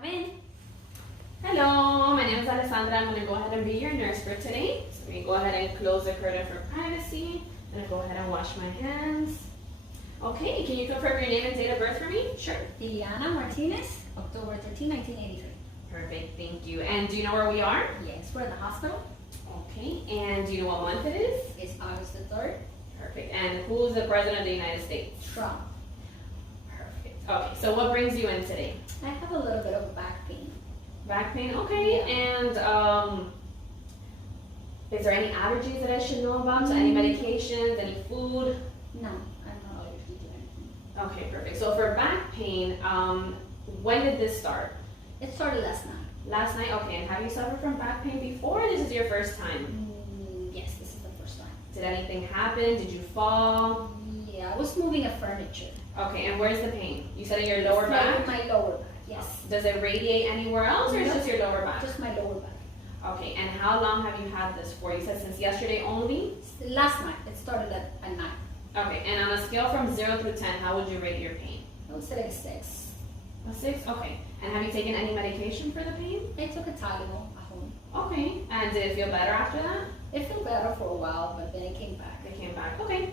Come in. Hello, my name is Alessandra. I'm going to go ahead and be your nurse for today. So let me go ahead and close the curtain for privacy. I'm going to go ahead and wash my hands. Okay, can you confirm your name and date of birth for me? Sure. Liliana Martinez, October 13, 1983. Perfect, thank you. And do you know where we are? Yes, we're in the hospital. Okay, and do you know what month it is? It's August the 3rd. Perfect. And who's the President of the United States? Trump. Perfect. Okay, so what brings you in today? I have a little bit of back pain. Back pain, okay. Yeah. And is there any allergies that I should know about? So any medications, any food? No, I'm not allergic to anything. Okay, perfect. So for back pain, when did this start? It started last night. Last night? Okay, and have you suffered from back pain before, or this is your first time? Yes, this is the first time. Did anything happen? Did you fall? Yeah, I was moving a furniture. Okay, and where's the pain? You said in your lower It's back? my lower back, yes. Does it radiate anywhere else, or No. just your lower back? Just my lower back. Okay, and how long have you had this for? You said since yesterday only? Last night. It started at 9. Okay, and on a scale from 0 through 10, how would you rate your pain? I would say like a 6. A 6? Okay. And have you taken any medication for the pain? I took a Tylenol at home. Okay. And did it feel better after that? It felt better for a while, but then it came back. It came back. Okay.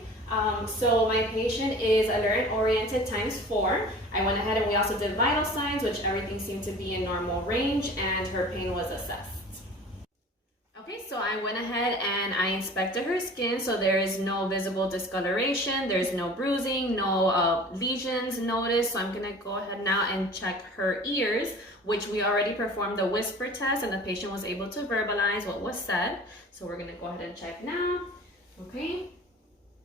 So my patient is alert oriented ×4. I went ahead and we also did vital signs, which everything seemed to be in normal range, and her pain was assessed. Okay, so I went ahead and I inspected her skin, so there is no visible discoloration, there's no bruising, no lesions noticed. So I'm gonna go ahead now and check her ears, which we already performed the whisper test, and the patient was able to verbalize what was said. So we're gonna go ahead and check now. Okay,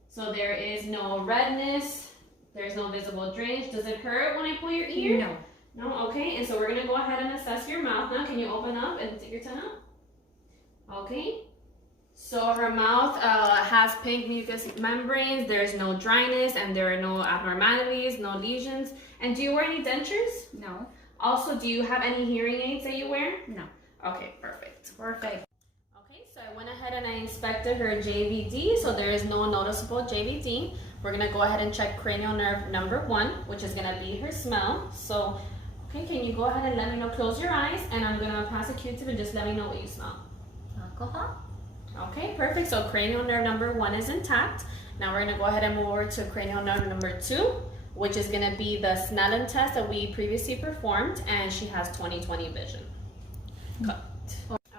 so there is no redness, there's no visible drainage. Does it hurt when I pull your ear? No. No, okay, and so we're gonna go ahead and assess your mouth now. Can you open up and stick your tongue out? Okay, so her mouth has pink mucous membranes, there's no dryness, and there are no abnormalities, no lesions. And do you wear any dentures? No. Also, do you have any hearing aids that you wear? No. Okay, perfect. Perfect. Okay, so I went ahead and I inspected her JVD, so there is no noticeable JVD. We're gonna go ahead and check cranial nerve number 1, which is gonna be her smell. So, okay, can you go ahead and let me know, close your eyes, and I'm gonna pass a Q-tip and just let me know what you smell. Alcohol. Okay, perfect. So cranial nerve number 1 is intact. Now we're gonna go ahead and move over to cranial nerve number 2, which is gonna be the Snellen test that we previously performed, and she has 20/20 vision. Cut.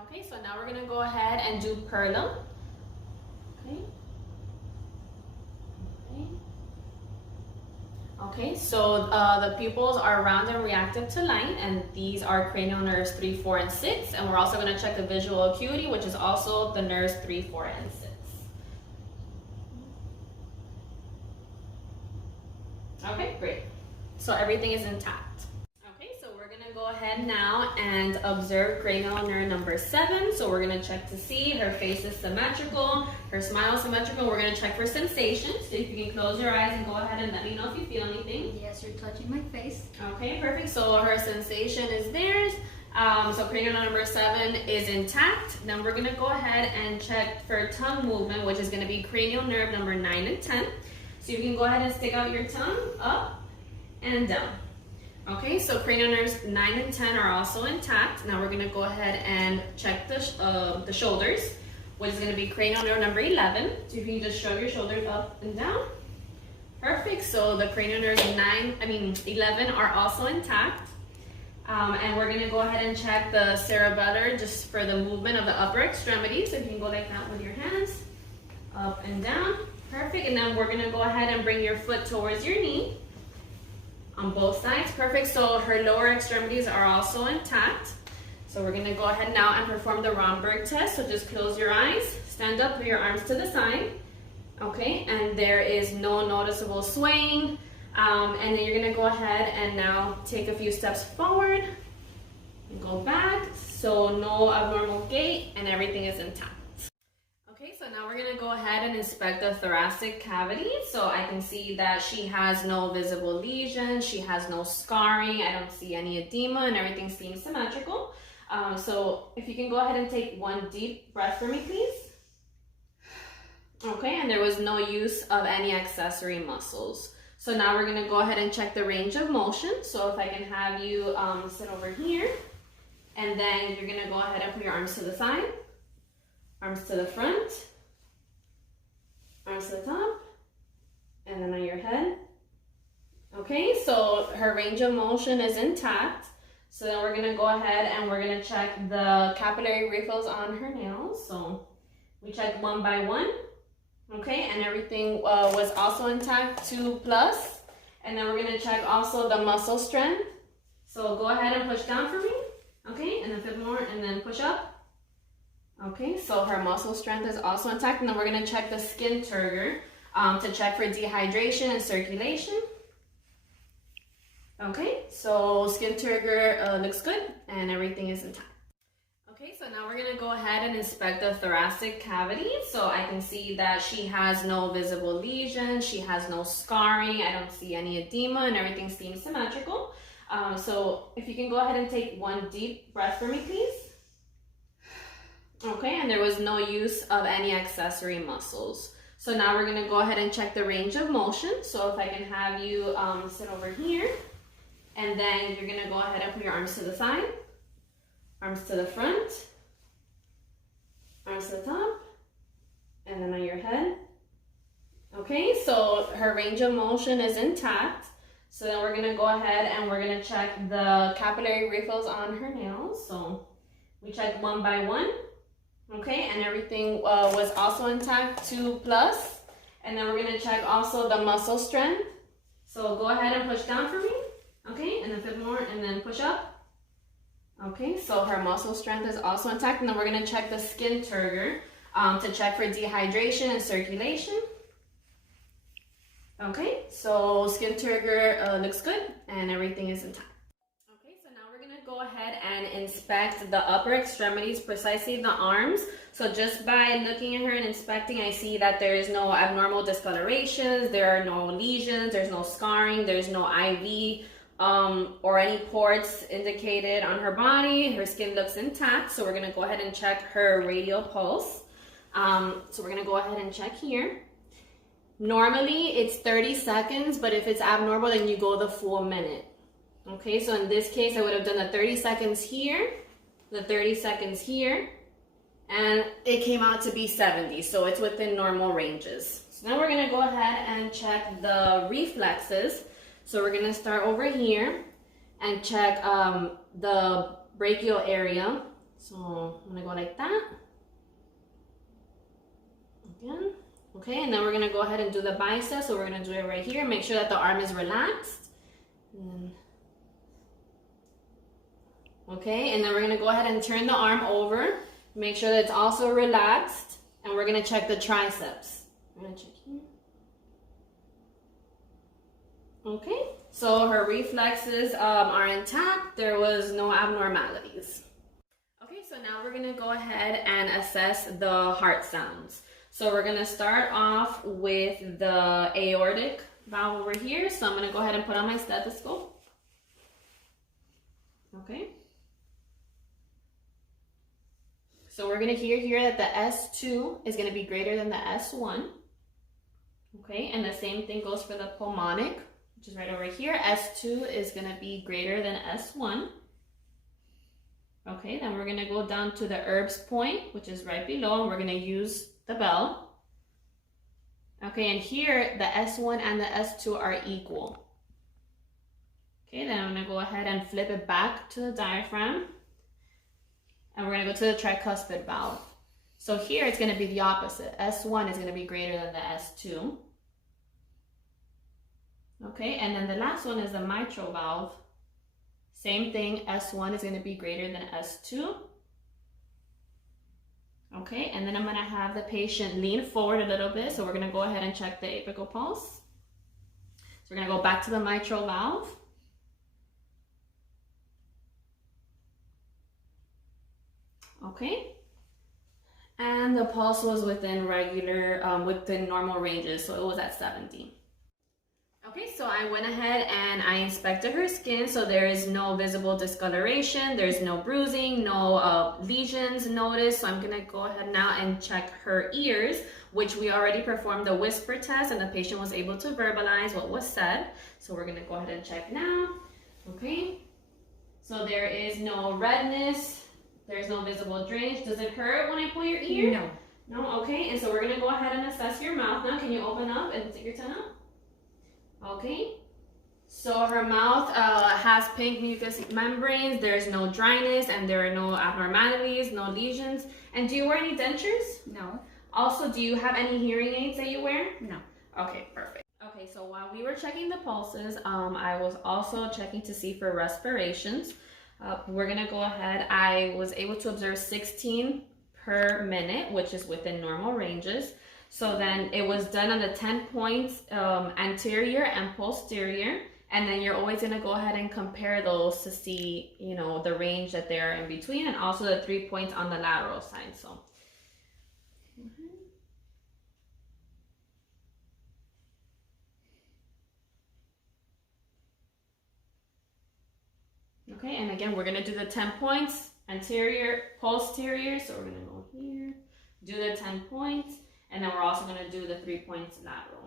Okay, so now we're gonna go ahead and do Perla. Okay. Okay, so the pupils are round and reactive to light, and these are cranial nerves 3, 4, and 6. And we're also going to check the visual acuity, which is also the nerves 3, 4, and 6. Okay, great. So everything is intact. Okay, so we're going to go ahead now and observe cranial nerve number 7. So we're going to check to see her face is symmetrical, her smile is symmetrical. We're going to check for sensations. So if you can close your eyes and go ahead and let me know if you feel anything. Yes, you're touching my face. Okay, perfect. So her sensation is there. So cranial nerve number 7 is intact. Now we're going to go ahead and check for tongue movement, which is going to be cranial nerve number 9 and 10. So you can go ahead and stick out your tongue up and down. Okay, so cranial nerves 9 and 10 are also intact. Now we're going to go ahead and check the shoulders, which is going to be cranial nerve number 11. So if you can just shrug your shoulders up and down. Perfect. So the cranial nerves 11 are also intact. And we're going to go ahead and check the cerebellar just for the movement of the upper extremities. So if you can go like that with your hands, up and down. Perfect. And then we're going to go ahead and bring your foot towards your knee on both sides. Perfect. So her lower extremities are also intact. So we're going to go ahead now and perform the Romberg test. So just close your eyes, stand up, put your arms to the side. Okay, and there is no noticeable swaying. And then you're going to go ahead and now take a few steps forward and go back. So no abnormal gait, and everything is intact. Okay, so now we're going to go ahead and inspect the thoracic cavity. So I can see that she has no visible lesions, she has no scarring, I don't see any edema, and everything seems symmetrical. So if you can go ahead and take one deep breath for me, please. Okay, and there was no use of any accessory muscles. So now we're gonna go ahead and check the range of motion. So if I can have you sit over here, and then you're gonna go ahead and put your arms to the side, arms to the front, arms to the top, and then on your head. Okay, so her range of motion is intact. So then we're gonna go ahead and we're gonna check the capillary refills on her nails. So we checked one by one. Okay, and everything was also intact, 2+. And then we're gonna check also the muscle strength. So go ahead and push down for me. Okay, and then flip more and then push up. Okay, so her muscle strength is also intact. And then we're gonna check the skin turgor to check for dehydration and circulation. Okay, so skin turgor looks good and everything is intact. Okay, so now we're gonna go ahead and inspect the thoracic cavity. So I can see that she has no visible lesions, she has no scarring, I don't see any edema, and everything seems symmetrical. So if you can go ahead and take one deep breath for me, please. Okay, and there was no use of any accessory muscles. So now we're gonna go ahead and check the range of motion. So if I can have you sit over here, and then you're gonna go ahead and put your arms to the side, arms to the front, arms to the top, and then on your head. Okay, so her range of motion is intact. So then we're gonna go ahead and we're gonna check the capillary refills on her nails. So we checked one by one. Okay, and everything was also intact, 2+. And then we're gonna check also the muscle strength. So go ahead and push down for me. Okay, and then flip more and then push up. Okay, so her muscle strength is also intact. And then we're gonna check the skin turgor to check for dehydration and circulation. Okay, so skin turgor looks good and everything is intact. Okay, so now we're gonna go ahead and inspect the upper extremities, precisely the arms. So just by looking at her and inspecting, I see that there is no abnormal discolorations, there are no lesions, there's no scarring, there's no IV or any ports indicated on her body. Her skin looks intact, so we're gonna go ahead and check her radial pulse. So we're gonna go ahead and check here. Normally it's 30 seconds, but if it's abnormal, then you go the full minute. Okay, so in this case, I would have done the 30 seconds here, the 30 seconds here, and it came out to be 70, so it's within normal ranges. So now we're gonna go ahead and check the reflexes. So we're gonna start over here and check the brachial area. So I'm gonna go like that. Again. Okay, and then we're gonna go ahead and do the bicep. So we're gonna do it right here. Make sure that the arm is relaxed. Okay, and then we're gonna go ahead and turn the arm over. Make sure that it's also relaxed. And we're gonna check the triceps. We're gonna check here. Okay, so her reflexes are intact. There was no abnormalities. Okay, so now we're gonna go ahead and assess the heart sounds. So we're gonna start off with the aortic valve over here. So I'm gonna go ahead and put on my stethoscope. Okay. So we're gonna hear here that the S2 is gonna be greater than the S1. Okay, and the same thing goes for the pulmonic, which is right over here. S2 is gonna be greater than S1. Okay, then we're gonna go down to the Erb's point, which is right below, and we're gonna use the bell. Okay, and here the S1 and the S2 are equal. Okay, then I'm gonna go ahead and flip it back to the diaphragm. And we're gonna go to the tricuspid valve. So here it's gonna be the opposite. S1 is gonna be greater than the S2. Okay, and then the last one is the mitral valve. Same thing, S1 is gonna be greater than S2. Okay, and then I'm gonna have the patient lean forward a little bit. So we're gonna go ahead and check the apical pulse. So we're gonna go back to the mitral valve. Okay, and the pulse was within within normal ranges, so it was at 70. Okay, so I went ahead and I inspected her skin, so there is no visible discoloration, there's no bruising, no lesions noticed. So I'm gonna go ahead now and check her ears, which we already performed the whisper test and the patient was able to verbalize what was said. So we're gonna go ahead and check now. Okay, so there is no redness, there's no visible drainage. Does it hurt when I pull your ear? No. No, okay, and so we're gonna go ahead and assess your mouth now. Can you open up and stick your tongue out? Okay. So her mouth has pink mucous membranes, there's no dryness, and there are no abnormalities, no lesions. And do you wear any dentures? No. Also, do you have any hearing aids that you wear? No. Okay, perfect. Okay, so while we were checking the pulses, I was also checking to see for respirations. We're gonna go ahead. I was able to observe 16 per minute, which is within normal ranges. So then it was done on the 10 points anterior and posterior. And then you're always gonna go ahead and compare those to see, you know, the range that they are in between, and also the 3 points on the lateral side. So. Okay, and again, we're gonna do the 10 points, anterior, posterior. So we're gonna go here, do the 10 points, and then we're also gonna do the 3 points lateral.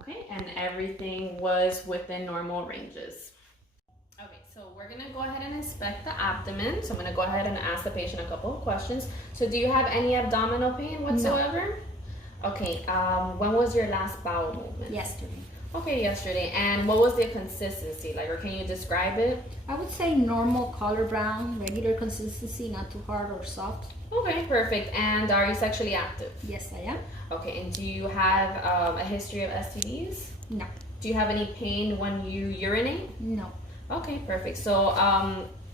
Okay, and everything was within normal ranges. Okay, so we're gonna go ahead and inspect the abdomen. So I'm gonna go ahead and ask the patient a couple of questions. So do you have any abdominal pain whatsoever? No. Okay, when was your last bowel movement? Yesterday. Okay, yesterday. And what was the consistency like, or can you describe it? I would say normal color brown, regular consistency, not too hard or soft. Okay, perfect. And are you sexually active? Yes, I am. Okay, and do you have a history of STDs? No. Do you have any pain when you urinate? No. Okay, perfect. So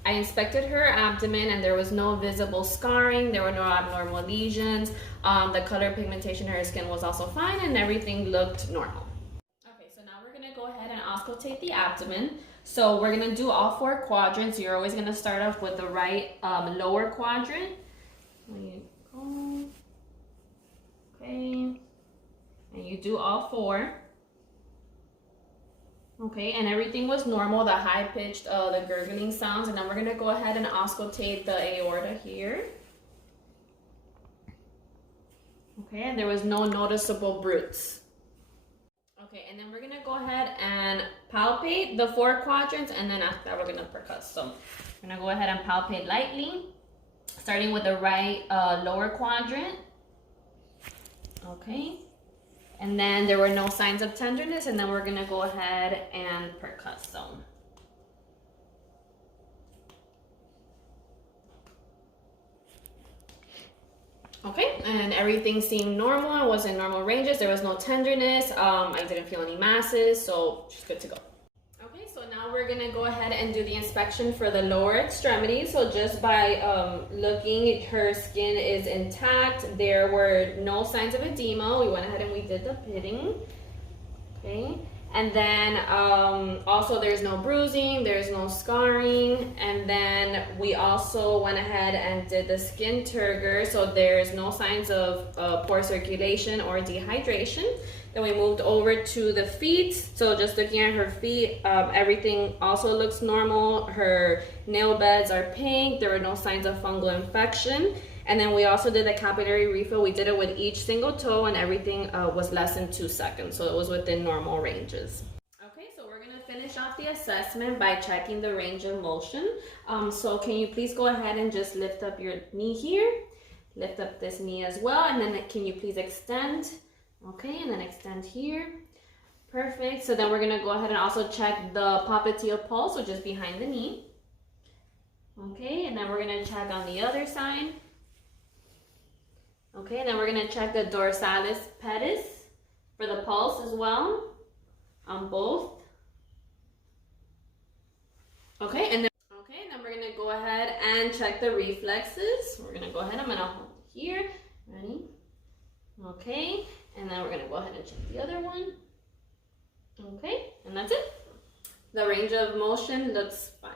I inspected her abdomen and there was no visible scarring, there were no abnormal lesions. The color pigmentation in her skin was also fine and everything looked normal. Okay, so now we're gonna go ahead and auscultate the abdomen. So we're gonna do all 4 quadrants. You're always gonna start off with the right lower quadrant. There you go. Okay, and you do all 4. Okay, and everything was normal, the high-pitched, the gurgling sounds, and then we're gonna go ahead and auscultate the aorta here. Okay, and there was no noticeable bruits. Okay, and then we're gonna go ahead and palpate the 4 quadrants, and then after that we're gonna percuss. So I'm gonna go ahead and palpate lightly, starting with the right lower quadrant. Okay. And then there were no signs of tenderness, and then we're gonna go ahead and percuss. So. Okay, and everything seemed normal. It was in normal ranges. There was no tenderness. I didn't feel any masses, so she's good to go. Okay, so now we're gonna go ahead and do the inspection for the lower extremities. So just by looking, her skin is intact. There were no signs of edema. We went ahead and we did the pitting. Okay, and then also there's no bruising, there's no scarring, and then we also went ahead and did the skin turgor. So there's no signs of poor circulation or dehydration. Then we moved over to the feet. So just looking at her feet, everything also looks normal. Her nail beds are pink. There were no signs of fungal infection. And then we also did a capillary refill. We did it with each single toe, and everything was less than 2 seconds. So it was within normal ranges. Okay, so we're gonna finish off the assessment by checking the range of motion. So can you please go ahead and just lift up your knee here? Lift up this knee as well, and then can you please extend? Okay, and then extend here. Perfect. So then we're gonna go ahead and also check the popliteal pulse, which is behind the knee. Okay, and then we're gonna check on the other side. Okay, and then we're gonna check the dorsalis pedis for the pulse as well on both. Okay, and then we're gonna go ahead and check the reflexes. We're gonna go ahead. I'm gonna hold here. Ready? Okay. And then we're gonna go ahead and check the other one. Okay, and that's it. The range of motion looks fine.